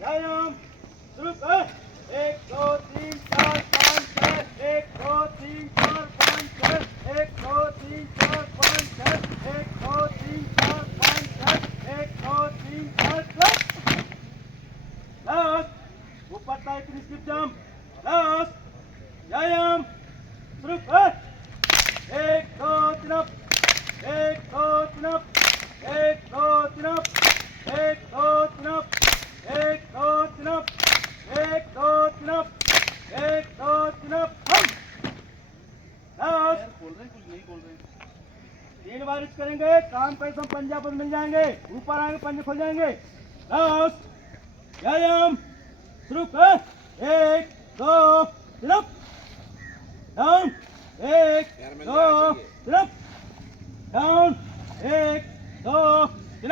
व्यायाम शुरू कर। 1 2 3 4 5 6 1 2 3 4 5 6 1 2 3 4 5 6 1 2 3 4 5 6 1 2 3 4 5 लास्ट ऊपर टाइप स्किप जंप लास्ट व्यायाम शुरू कर। 1 2 3 up 1 2 3 up 1 2 3 up 1 2 3 up 1 2 3 up 1 2 3 up 1 2 3 up हम लास्ट बोल रहे हैं कुछ नहीं बोल रहे हैं। 3 बार इस करेंगे काम कैसे हम पंजा पर मिल जाएंगे ऊपर आएंगे पंजे खुल जाएंगे लास्ट व्यायाम शुरू कर। 1 2 3 अप डाउन 1 2 3 अप डाउन 1 2